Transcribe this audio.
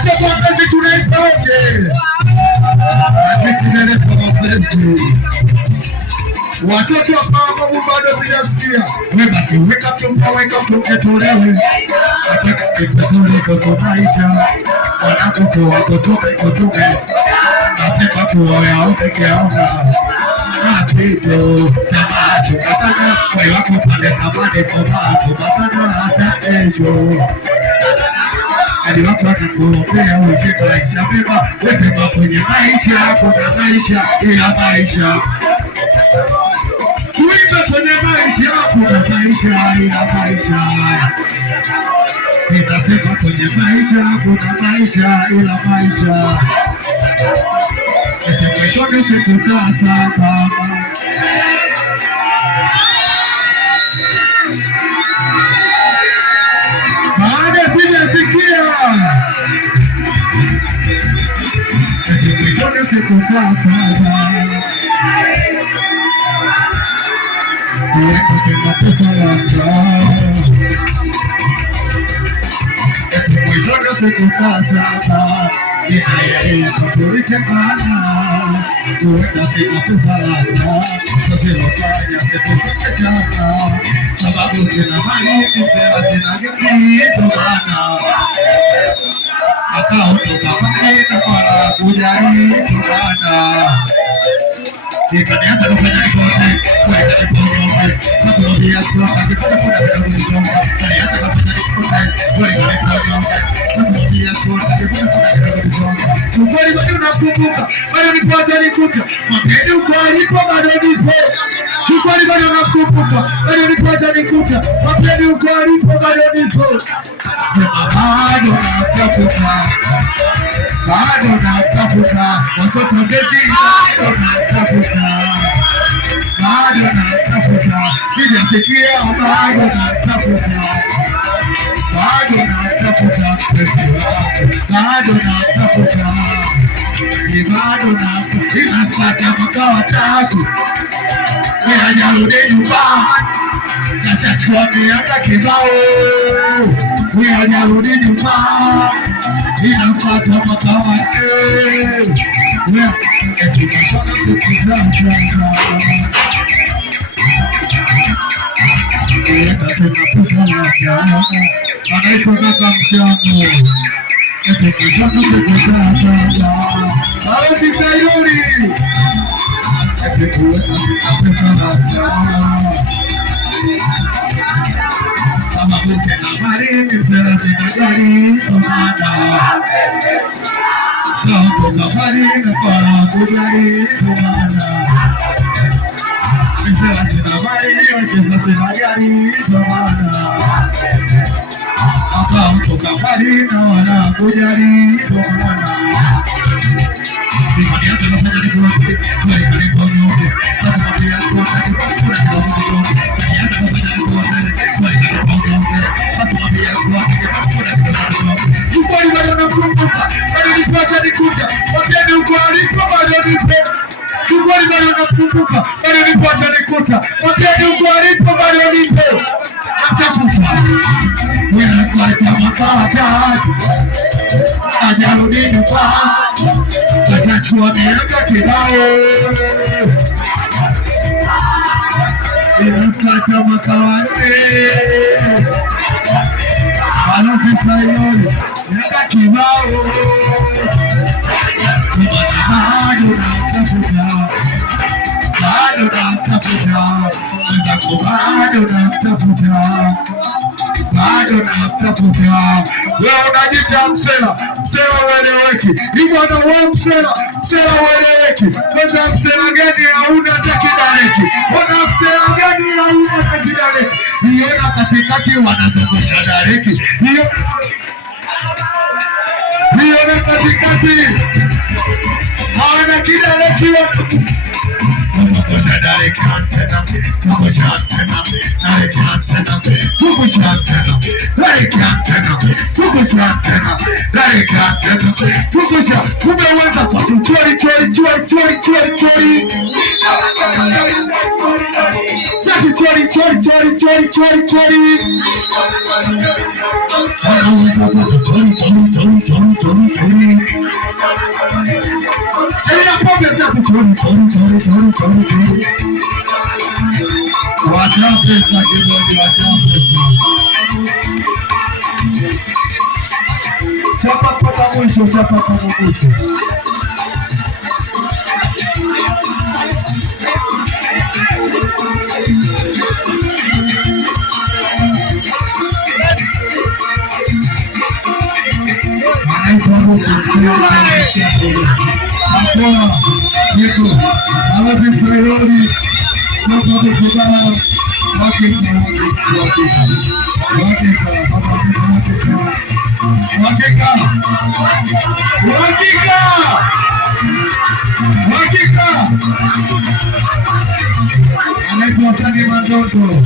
Watoto wapenzi tunaipa wote. Watoto ambao bado sijasikia. Weka chumba, weka mtoke tolewe. Nataka nikuzuri kwa maisha. Wanakutoa watoto kutoke. Nasema kuwa yao peke yao. Napito kama tukasana kwa wako pale samani kwa tukasana hata kesho. Hadi watu wanakuombea uishi maisha mema. Wesema kwenye maisha kuna maisha ila maisha. Tuimbe kwenye maisha kuna maisha ila maisha. Nitasema kwenye maisha kuna maisha ila maisha. Eti mwisho ni siku sasa. Baada sijasikia. Eti mwisho ni siku sasa. Kusema pesa wako. Eti mwisho ni siku sasa. Turike kana, tuweka pesa lako, tusilofanya sepuke chana, sababu sina mali, sina gari, tubana. Akaondoka makina wala kujali, tubana. Nikanianza kufanya nikote, kuweka nikote, kutuambia kwa kipata kuna kunishonga, kanianza kufanya nikote, kuweka nikote. Ukweli bado nakumbuka, bado nipo hata nikuta. Mapeni ukwalipo bado nipo. Ukweli bado nakumbuka, bado nipo hata nikuta. Mapeni ukwalipo bado nipo. Bado natafuta, bado natafuta. Watoto beti, bado natafuta, bado natafuta. Sijasikia, bado natafuta. Bado natafuta pesa, bado natafuta, bado natafuta. Inapata mwaka wa tatu, hajarudi nyumbani, kashachukua miaka kibao, hajarudi nyumbani. Inapata mwaka wa tatu, eti tunataka kukutana. Anaitwa kaka mshango. Eti kishaku kukutana. Awe kisayuri. Eti kuweka pesa sama kuke na mari msela sina gari kumana. Kauko kafari na para kujari kumana. Msela sina mari wakisa sina gari kumana. Akaondoka mbali na wala kujali kumana. Nikanianza kufanya nikote, kuweka nikote. Sasa pia kuweka nikote. Kanianza kufanya nikote, kuweka nikote. Sasa pia kuweka nikote. Ukweli bado nakumbuka, bado nipo hata nikuta. Wapeni ukweli bado nipo. Ukweli bado nakumbuka, bado nipo hata nikuta. Wapeni ukweli bado nipo. Atakufa. Ninapata makata, hajarudi nyumbani, kashachukua miaka kibao. Ninapata makawate, balozi sayori, miaka kibao. Bado natafuta, bado natafuta, bado natafuta. Bado natafuta. Wewe unajiita msela, msela ueleweki. Ni bwana wa msela, msela ueleweki. Kwanza msela gani hauna hata kidareki? Bwana msela gani hauna hata kidareki? Niona katikati wanazungusha dareki. Niona katikati hawana kidareki watu. Fukushantena, zungusha tena, darika tena, zungusha, umeweza kwa chori chori chori chori chori chori. Sasa chori chori chori chori chori chori. Chori chori chori chori chori chori. Sheria pombe zako chori chori chori chori chori chori. Wacha pesa kidogo, wacha pesa. Chapa mpaka mwisho, chapa mpaka mwisho. Anaitwa Mungu. Hapo niko alafu Israeli na kwa kubala wakika anaitwa Sani Mandoto.